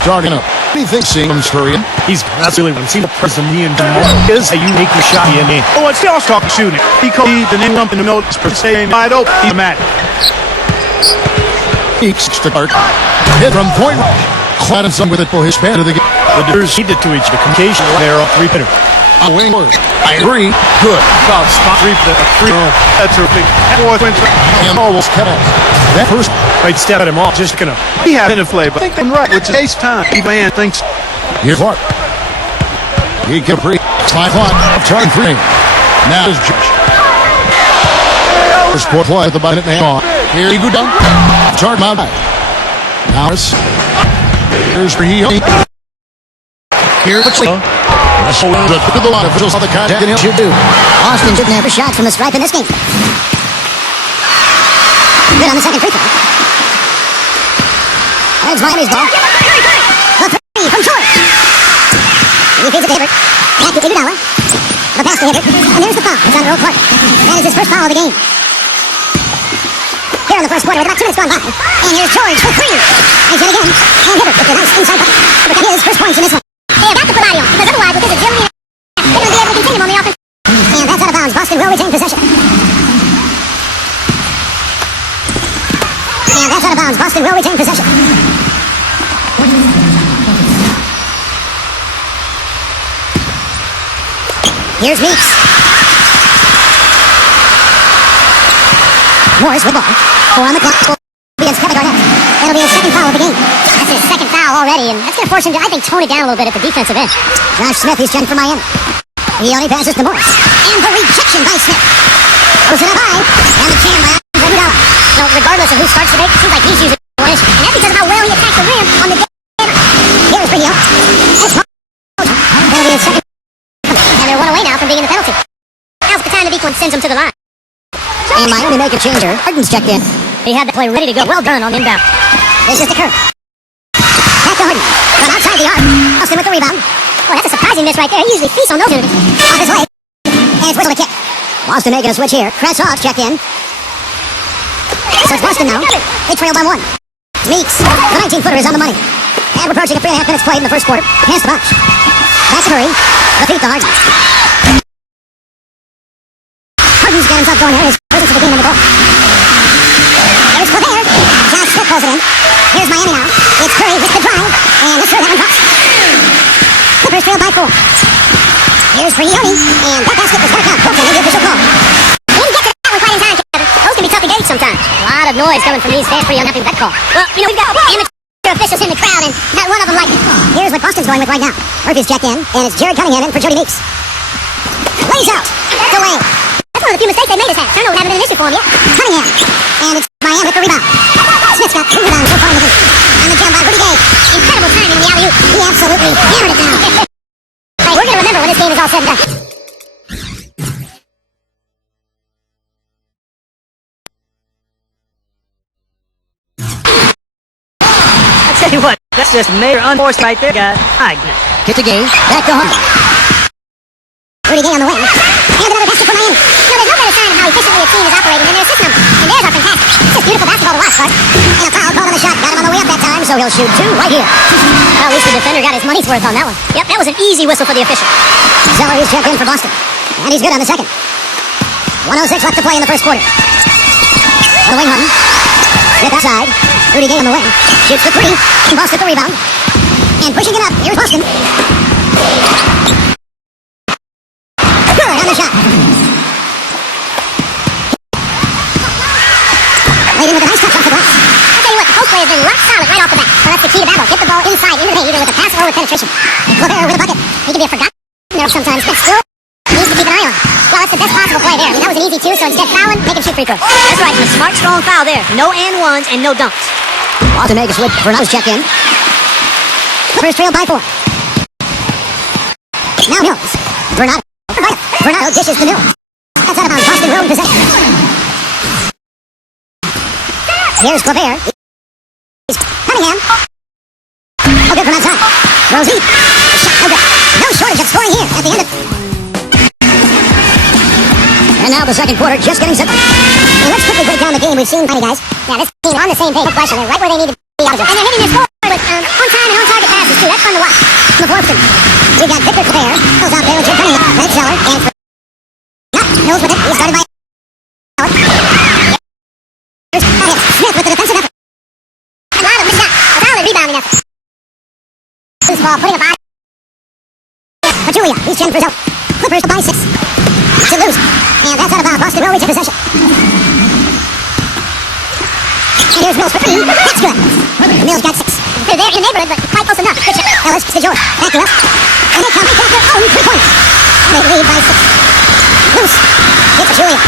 Starting up. Anything seeing him scurrying? That's really what I'm seeing. The person me and Jamal is a unique shot in me. Oh, it's still talking shooting. He called the name in the middle. Staying wide open. He's mad. Eeks to Clark. Hit from point. Cladison with it for his span of the game. The Durs needed to each the communication there on three-hitter. A wing word. I agree. Good. About spot three for the free. That's terrific. That boy went And almost cut off. That first right step at him off. Just gonna. He had in a play, but I think I'm right. With today's time, he man thinks. Here's Clark. He can free. Slide clock. Turn three. Now is Josh. First four play at the button and on. Here you go down. Turn mount. Now it's. Here's for he. Here's the wrestle to the line. Officials on the contact. And he'll do. Austin shooting there for shots from the stripe in this game. Good on the second free throw. There's Miami's ball. The three from George. He feeds it to Hibbert. Back to Iguodala. The pass to Hibbert. And there's the foul. It's on Earl Clark. That is his first foul of the game. Here in the first quarter with about 2 minutes gone by. And here's George for three. He's it again. And Hibbert with the nice inside pass. But that is first points in this one. They have got to put body on, because otherwise with his agility, they're going to be able to continue on the offense. And that's out of bounds. Boston will retain possession. And that's out of bounds. Boston will retain possession. Here's Meeks. Morris with ball. 4 on the clock. Against Kevin Garnett. That'll be his second foul of the game. That's his second foul already, and that's going to force him to, I think, tone it down a little bit at the defensive end. Josh Smith, he's checking for Miami. He only passes to Morris. And the rejection by Smith. Goes it up high. And the jam by Iguodala. So regardless of who starts the make, it seems like he's using the finish. And that's because of how well he attacked the rim on the day. Here's Rio. That's that'll be his second. And they're 1 away now from being in the penalty. Now's the time that Equin sends him to the line. And Miami make a changer. Harden's checked in. He had the play ready to go. Well done on inbound. This is the curve. Back to Harden. From outside the arc. Austin with the rebound. Oh, that's a surprising miss right there. He usually feasts on those dudes. Off his leg. And it's whistle to kick. Boston making a switch here. Krasov checked in. So it's Boston now. They trail by 1. Meeks. The 19-footer is on the money. And we're approaching a 3.5 minutes played in the first quarter. Pass the box. Back to Murray. The feet to Harden. Harden's got himself going here. His presence of the game on the ball. There's Gobert. Josh Smith pulls it in. Here's Miami now. It's Curry with the drive. And this third one drops. Clippers trail by 4. Here's Brignoni. And that basket was going to count. Brooklyn made the official call. We didn't get to that one quite in time, Kevin. Those can be tough to gauge sometimes. A lot of noise coming from these fans. Pretty unhappy with that call. Well, we've got amateur officials in the crowd, and not one of them like it. Here's what Boston's going with right now. Murphy's checked in. And it's Jared Cunningham in for Jody Meeks. Lays out. Delay. That's one of the few mistakes they made this half. Turnover haven't been an issue for him yet. Cunningham. And it's Miami with the rebound. Smith's got 2 rebounds so far in the game. And the jam by Rudy Gay. Incredible timing in the alley-oop. He absolutely hammered it down. Hey, we're going to remember when this game is all said and done. I tell you what, that's just major unforced right there, guys. Kick the game. Back to Harden. Rudy Gay on the wing. And another basket for Miami. There's no better sign of how efficiently a team is operating than their assist numbers. And theirs are fantastic. It's just beautiful basketball to watch, Clark. And a foul called on the shot. Got him on the way up that time, so he'll shoot 2 right here. Well, at least the defender got his money's worth on that one. Yep, that was an easy whistle for the official. Zeller is checked in for Boston. And he's good on the second. 1:06 left to play in the first quarter. On the wing, Harden. Smith outside. Rudy Gay on the wing. Shoots the 3. And Boston the rebound. And pushing it up. Here's Boston. Good on the shot. Leading with a nice touch off the glass. I'll tell you what, the post play has been rock solid right off the bat. Well, that's the key to battle. Get the ball inside, into the paint, either with a pass or with penetration. Gobert with a bucket. He can be a forgotten there sometimes, but still needs to keep an eye on. Well, that's the best possible play there. I mean, that was an easy 2, so instead fouling, make him shoot free throws. That's right, a smart, strong foul there. No and ones and no dunks. Boston make a switch. Bernard's checked in. Clippers trailed by 4. Now Mills. Bernardo dishes to Mills. That's out of bounds. Boston will possession. Here's Gobert. Cunningham. Oh, good from outside. Rosie. Shot, no good. No shortage of scoring here at the end of... And now the second quarter just getting set. And let's quickly break down the game we've seen, guys. Yeah, this team on the same page. No question. They're right where they need to be. And they're hitting their score with on-time and on-target passes. We got Victor Claire. Goes out there with Jim Penny. Red Zeller. And for... Mills with it. He's started by... Here's Smith with the defensive effort. A lot of missed shot. A solid rebounding effort. Loose ball, putting a body. Julia, he's Jen Frizzell. Clippers by 6. To loose. And that's out of bounds. Boston will reach possession. And here's Mills for 3. That's good. Mills got 6. They're there in the neighborhood, but quite close enough. Good shot. Ellis to George. Back to us. And they come right back their own 3 points. And they lead by 6. Loose. Hit for Julia.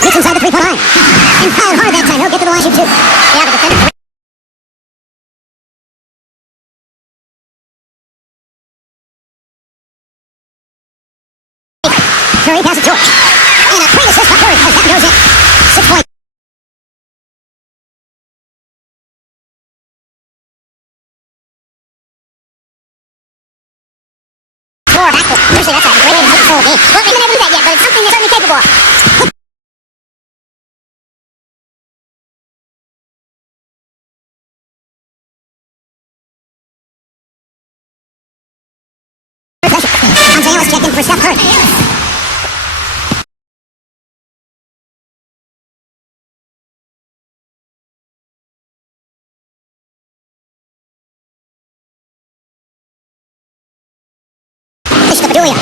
Gets inside the 3-point line. And fouled hard that time. He'll get to the line, shoot 2. Yeah, the defender. Curry passes George. And a great assist by Curry as that goes in. 6 points. Four backcourt. Usually that's a great way to hit the whole game. Well, they've been able to do that yet, but it's something they're certainly capable of. Andre Ellis checked in for Steph Curry. Fish to Padulia.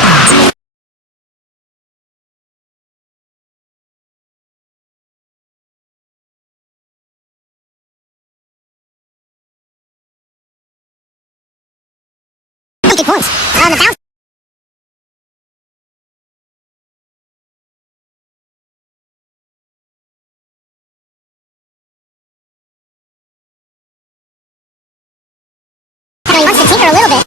Points on the bounce. He wants to tinker a little bit.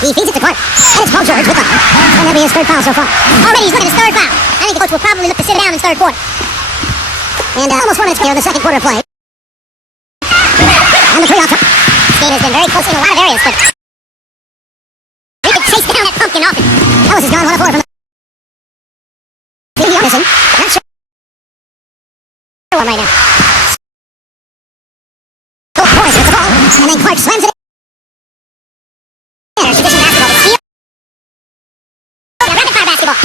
He feeds it to Clark. And it's Paul George with Clark. And that'll be his 3rd foul so far. Already he's looking at his 3rd foul. I think the coach will probably look to sit down in 3rd quarter. And almost 4 minutes here in the 2nd quarter of play. And the 3 off. This game has been very close in a lot of areas, but we could chase down that pumpkin often. Ellis is gone 1 of 4 from the... Maybe missing. Not sure one right now. Oh, Morris gets the ball. And then Clark slams it in. Tradition basketball. The steal. And rapid fire basketball.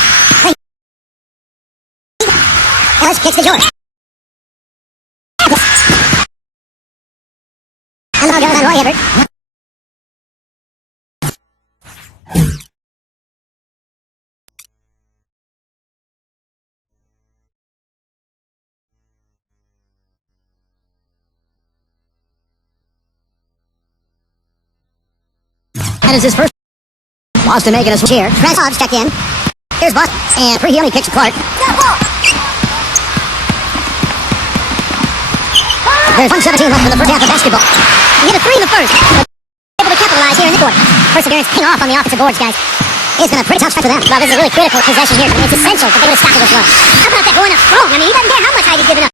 Ellis kicks to George. And the ball goes on Roy Hibbert. That is his first. Boston making a switch here. Chris Hobbs checked in. Here's Boston. And Prigioni kicks to Clark. There's 1:17 left in the first half of basketball. He hit a 3 in the first. Able to capitalize here in the quarter. Perseverance paying off on the offensive boards, guys. It's been a pretty tough stretch for them. Well, this is a really critical possession here. I mean, it's essential that they would have stopped this run. How about that going up strong? I mean, he doesn't care how much height he's giving up.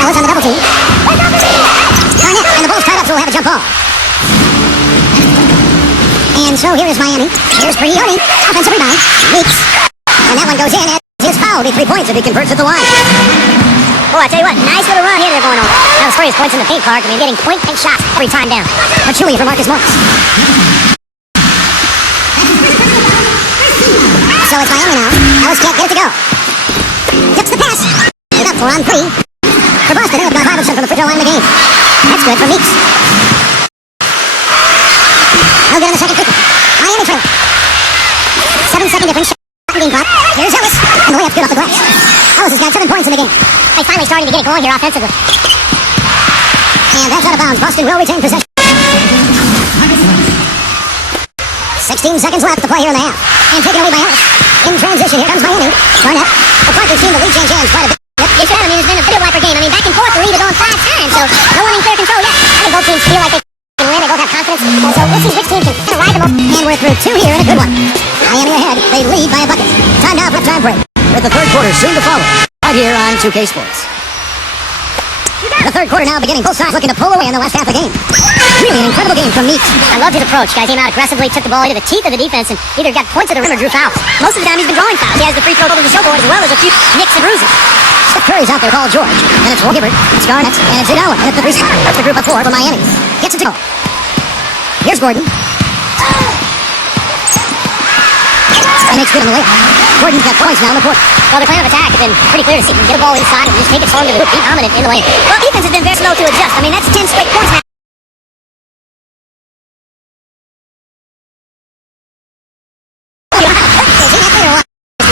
Ellis on the double team. Garnett, and the ball's tied up, so we'll have a jump ball. And so here is Miami. Here's Prigioni. Offensive rebound. Weeks. And that one goes in as his foul. Be 3 points if he converts at the line. Boy, I tell you what, nice little run here they're going on. Now the story is points in the paint, Clark. I mean, getting point-blank shots every time down. Pachulia for Marcus Morris. So it's Miami now. Ellis can't get it to go. Tips the pass. He's up 4 on 3. For Boston, they've got 5 from the free throw line in the game. That's good for Meeks. No good in the second quickly. Miami trail. 7-second difference. Green clock. Here's Ellis. And the layup's good off the glass. Ellis has got 7 points in the game. He's finally starting to get it going here offensively. And that's out of bounds. Boston will retain possession. 16 seconds left to play here in the half. And taken away by Ellis. In transition, here comes Miami. Garnett. The Clark has seen the lead change hands quite a bit. Yes, I mean, it's been a video wiper game. I mean, back and forth, the lead is on 5 times, so no one in clear control yet. I think both teams feel like they can win. They both have confidence. So we'll see which team can kind of ride them up. And we're through 2 here in a good one. Miami ahead. They lead by a bucket. Time now for time break. With the 3rd quarter soon to follow. Right here on 2K Sports. The third quarter now beginning. Both sides looking to pull away in the last half of the game. Really an incredible game from Meeks. I loved his approach. Guys came out aggressively, took the ball into the teeth of the defense, and either got points at the rim or drew fouls. Most of the time he's been drawing fouls. He has the free throw over the showboard as well as a few nicks and bruises. Steph Curry's out there, called George. And it's Hibbert, it's Garnett, and it's Zid Allen. And it's the three. That's the group of four for Miami. Gets it to go. Here's Gordon. And makes good on the layup. Gordon's got points now in the court. Well, their plan of attack has been pretty clear to see. Get a ball inside and just take it strong to the hoop. Be dominant in the lane. Well, defense has been very slow to adjust. I mean, that's 10 straight quarters now.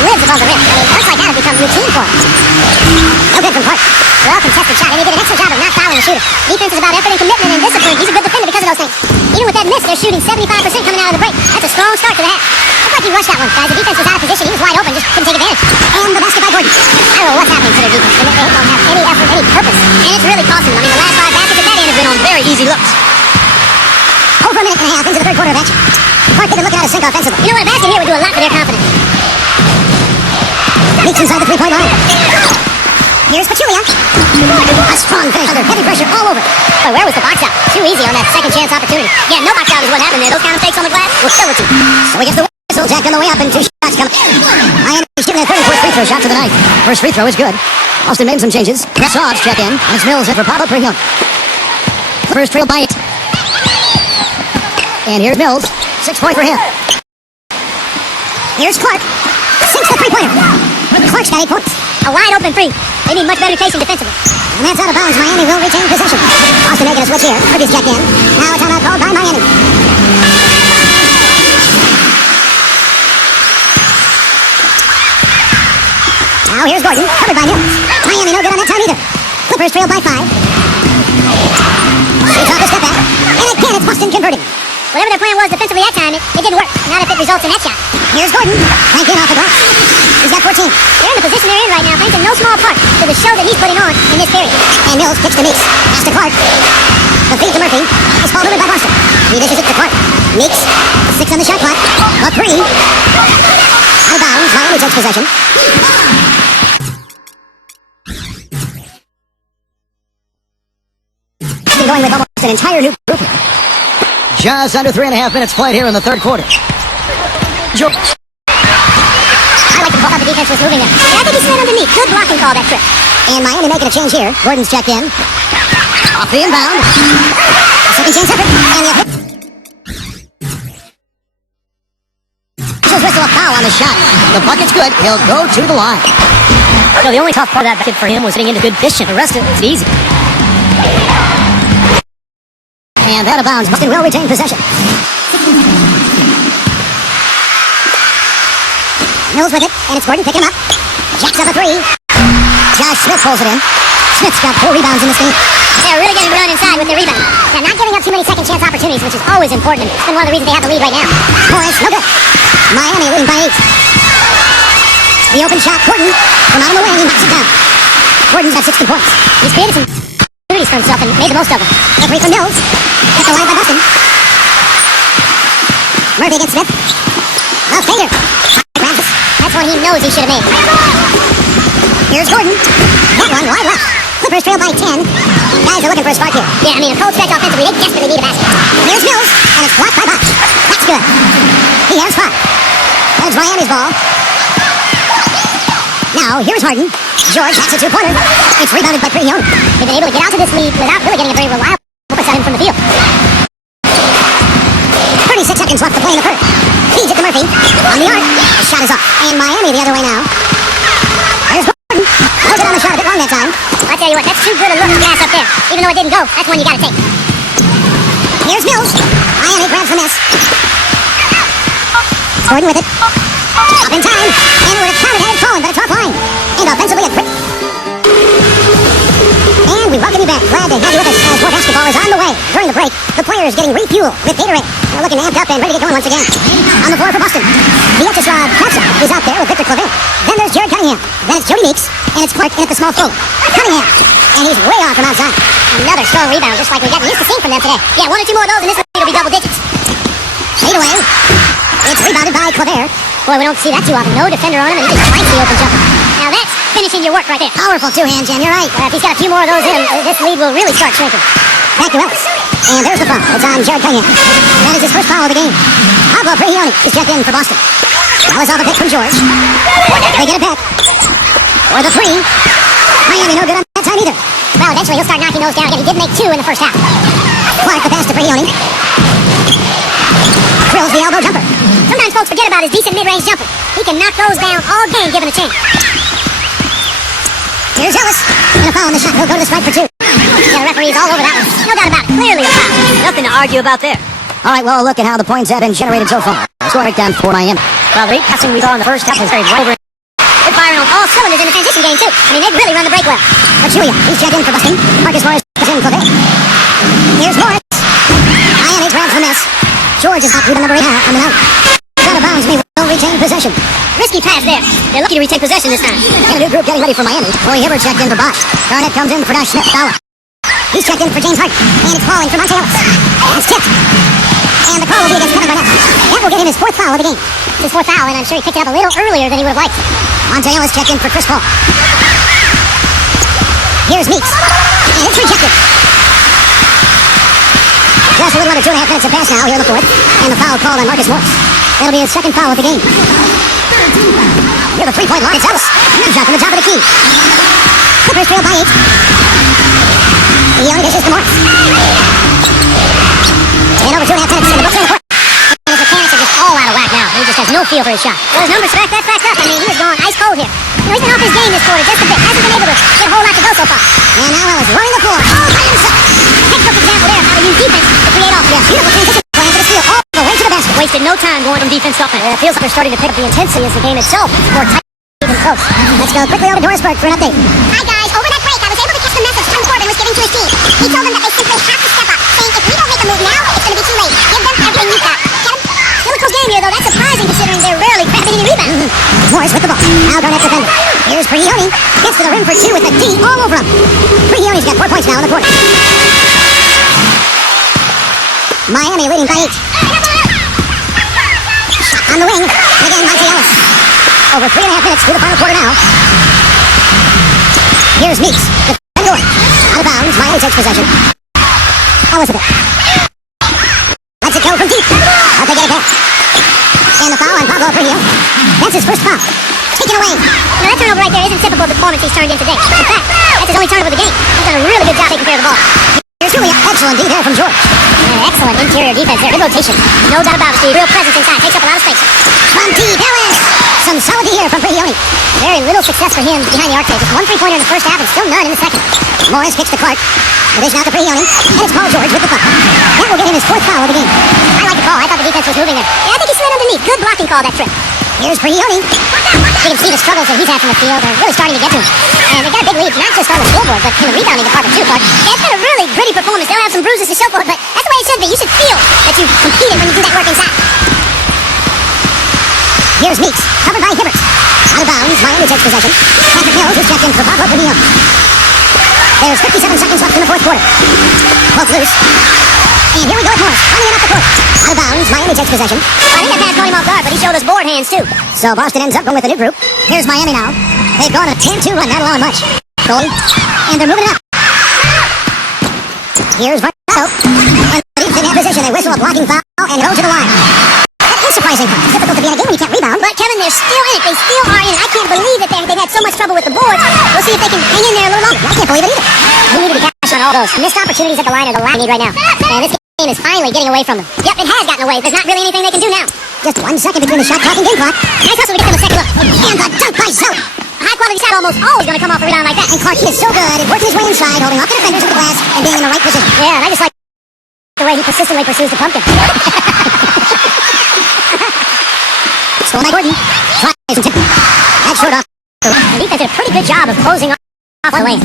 Lives above the rim. I mean, just like that, it becomes routine for him. No good from Clark. Well contested shot, and he did an excellent job of not fouling the shooter. Defense is about effort and commitment and discipline. He's a good defender because of those things. Even with that miss, they're shooting 75% coming out of the break. That's a strong start to the half. Looks like he rushed that one, guys. The defense was out of position. He was wide open, just couldn't take advantage. And the basket by Gordon. I don't know what's happening to their defense. They don't have any effort, any purpose. And it's really costing them. I mean, the last 5 baskets at that end have been on very easy looks. Over a minute and a half into the third quarter of action. Clark didn't look out of sync offensively. You know what, a basket here would do a lot for their confidence. Meeks inside the three-point line. Here's Pachulia. A strong finish under heavy pressure all over. Boy, where was the box out? Too easy on that second chance opportunity. Yeah, no box out is what happened there. Those kind of mistakes on the glass will kill a team. So he gets the whistle. Jack on the way up and 2 shots coming. Miami shooting a 34th free throw shot for the night. First free throw is good. Austin made some changes. Sobbs check in. And it's Mills in for Pablo Prigion. First trail by 8. And here's Mills. 6 point for him. Here's Clark. Sinks the three-pointer. Clark's got 8 points. A wide open three. They need much better rotation defensively. And that's out of bounds. Miami will retain possession. Austin making a switch here. Kirby's checked in. Now a timeout called by Miami. Now here's Gordon, covered by Mills. Miami no good on that time either. Clippers trail by 5. Shoots off the step back. And again, it's Boston converting. Whatever their plan was defensively that time, it didn't work. Not if it results in that shot. Here's Gordon, flanking off the glass. He's got 14. They're in the position they're in right now, thanks in no small part to the show that he's putting on in this period. And Mills kicks to Meeks. Pass to Clark. The feed to Murphy. It's ball delivered by Boston. He dishes it to Clark. Meeks. 6 on the shot clock. A 3. Out of bounds. Miami takes possession. Been going with almost an entire new group here. Just under 3.5 minutes played here in the third quarter. George. I like the ball how the defense was moving there. Yeah, I think he slid underneath. Good blocking call that trip. And Miami making a change here. Gordon's checked in. Off the inbound. Second chance effort. And the officials whistle a foul on the shot. The bucket's good. He'll go to the line. So the only tough part of that bucket for him was getting into good position. The rest of it was easy. And out of bounds. Boston will retain possession. Mills with it, and it's Gordon picking him up. Jacks up a 3. Josh Smith pulls it in. Smith's got 4 rebounds in this game. They're really getting run inside with their rebound. They're not giving up too many second chance opportunities, which is always important. It's been one of the reasons they have the lead right now. Points, no good. Miami leading by 8. The open shot, Gordon. From out of the way, he knocks it down. Gordon's got 16 points. He's created some opportunities for himself and made the most of them. The 3 from Mills. Kept alive by Boston. Murphy against Smith. A finger. That's one he knows he should have made. Here's Gordon. That one wide left. Clippers trail by 10. Guys are looking for a spark here. Yeah, I mean, a cold stretch offensively, they desperately need a basket. Here's Mills, and it's blocked by Box. That's good. He has 5. That's Miami's ball. Now, here's Harden. George hacks a 2-pointer. It's rebounded by Prigion. They've been able to get out to this lead without really getting a very reliable focus on him from the field. 36 seconds left to play in the third. Feeds it to Murphy. On the arc. The shot is off. And Miami the other way now. There's Gordon. Holds it on the shot a bit long that time. I tell you what, that's too good a look to pass up there. Even though it didn't go, that's one you gotta take. Here's Mills. Miami grabs the miss. Gordon with it. Up in time. And would have counted had it fallen, but a top line. And offensively a quick. And we welcome you back. Glad to have you with us as more basketball is on the way. During the break, the players getting refuel with Gatorade. They're looking amped up and ready to get going once again. On the floor for Boston. The Existrad Katza is out there with Victor Claver. Then there's Jared Cunningham. Then it's Jody Meeks. And it's Clark in at the small forward. Cunningham. And he's way off from outside. Another strong rebound, just like we've gotten used to seeing from them today. Yeah, 1 or 2 more of those and this will be double digits. Fade away. It's rebounded by Claver. Boy, we don't see that too often. No defender on him and he just finds the open jumper. Now that's finishing your work right there. Powerful two-hand jam, you're right. If he's got a few more of those in, this lead will really start shrinking. Back to Ellis. And there's the foul. It's on Jared Cunningham. That is his first foul of the game. Pablo Prigioni is checked in for Boston. That was all the pitch from George. They get it back. For the three. Miami no good on that time either. Well, eventually he'll start knocking those down again. He did make 2 in the first half. Clark the pass to Prigioni. Drills the elbow jumper. Sometimes folks forget about his decent mid-range jumper. He can knock those down all game given a chance. Here's Ellis. And a foul on the shot. He'll go to the strike for 2. Yeah, the referee's all over that one. No doubt about it. Clearly a foul. Nothing to argue about there. All right, well, look at how the points have been generated so far. Score breakdown for Miami. Well, the passing we saw in the first half was carried right over. They're firing on all cylinders in the transition game, too. I mean, they've really run the break well. But Julia, he's checked in for Boston. Marcus Morris is in for Vic. Here's Morris. Miami grabs the miss. George is out with the number 8 now coming out. Out of bounds, we will retain possession. Risky pass there. They're lucky to retain possession this time. And a new group getting ready for Miami. Roy Hibbert checked in for Bosch. Garnett comes in for Dash Smith. Fowler. He's checked in for James Hart. And it's falling for Monte Ellis. It's tipped. And the call will be against Kevin Barnett. That will get him his 4th foul of the game. It's his 4th foul, and I'm sure he picked it up a little earlier than he would have liked. Monte Ellis checked in for Chris Paul. Here's Meeks. And it's rejected. Just a little under 2.5 minutes have passed now here in the 4th. And the foul called on Marcus Morris. That'll be his 2nd foul of the game. Near the 3-point line, it's Ellis. Good shot from the top of the key. Clippers trail by 8. He only dishes to Morris. And over 2.5 minutes in the Bucks in the court. And his mechanics are just all out of whack now. He just has no feel for his shot. Well, his numbers back up. I mean, he was going ice cold here. You know, he's been off his game this quarter just a bit. Hasn't been able to get a whole lot to go so far. And now Ellis running the floor all by himself. Textbook example there of how to use defense to create offense. Beautiful transition plan for the steal all the way to the basket. Wasted no time going from defense to offense. It feels like they're starting to pick up the intensity as the game itself. More tight and close. Let's go quickly over to Dorisburg for an update. Hi guys, over that break I was able to catch the message Tom Corbin was giving to his team. He told them that they simply have to step up, saying if we don't make a move now, it's going to be too late. Give them everything you've got. Kevin, still a close game here though. That's surprising considering they're rarely grabbing any rebounds. Morris with the ball. Now Garnett defender. Here's Prigioni. Gets to the rim for 2 with the D all over him. Prigioni's got 4 points now in the quarter. Miami leading by 8. Shot on the wing. And again, Monte Ellis. Over 3.5 minutes through the final quarter now. Here's Meeks. Defender. Out of bounds. Miami takes possession. Ellis with it. Lets it go from deep. But they get it back. And the foul on Pablo Prigioni. That's his first foul. Taken away. Now that turnover right there isn't typical of the performance he's turned in today. In fact, that's his only turnover of the game. He's done a really good job taking care of the ball. Here's Julia. Excellent D there from George. Excellent interior defense there. Good rotation. No doubt about it, Steve. Real presence inside. Takes up a lot of space. From deep, Ellis. Some solid D here from Prigioni. Very little success for him behind the arc there. Just 1 3-pointer in the first half and still none in the second. Morris kicks to Clark. The dish out to Prigioni. And it's Paul George with the foul. That will get him his 4th foul of the game. I like the call. I thought the defense was moving there. Yeah, I think he slid underneath. Good blocking call that trip. Here's Prigioni. You can see the struggles that he's had from the field. They're really starting to get to him. And they've got a big lead, not just on the scoreboard, but in the rebounding department too, Clark. Yeah, it's been a really gritty performance. They'll have some bruises to show for it, but that's the way it should be. You should feel that you've competed when you do that work inside. Here's Meeks. Covered by Hibbert. Out of bounds. Miami takes possession. Patrick Mills is checked in for Pablo Prigioni. There's 57 seconds left in the 4th quarter. Both loose. And here we go with Morris. Running it up the court. Out of bounds. Miami takes possession. I think that pass caught him off guard, but he showed us board hands too. So Boston ends up going with a new group. Here's Miami now. They've gone a 10-2 run, not allowing much. Goalie. And they're moving it up. Here's Varto. And the Deeps in that position. They whistle a blocking foul and go to the line. That is surprising. It's difficult to be in a game when you can't rebound. But Kevin, they're still in it. They still are in it. I can't believe that they've had so much trouble with the boards. We'll see if they can hang in there a little longer. I can't believe it either. They needed to cash on all those missed opportunities at the line are the last need right now. And this game is finally getting away from them. Yep, it has gotten away. There's not really anything they can do now. Just 1 second between the shot clock and game clock. Nice hustle to get them a second look. And the dunk by Zoe. A high-quality shot almost always going to come off a rebound like that. And Clark, he is so good at working his way inside, holding off the defenders with the glass, and being in the right position. Yeah, and I just like the way he persistently pursues the pumpkin. Stolen by Gordon. Tries to tip. That short off. The defense did a pretty good job of closing off the lane.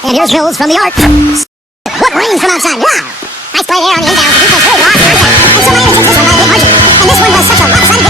And here's Mills from the arc. What range from outside? Wow! Nice play there on the inbound. The defense really lost the contact. And so Miami takes this one by a big margin. And this one was such a lopsided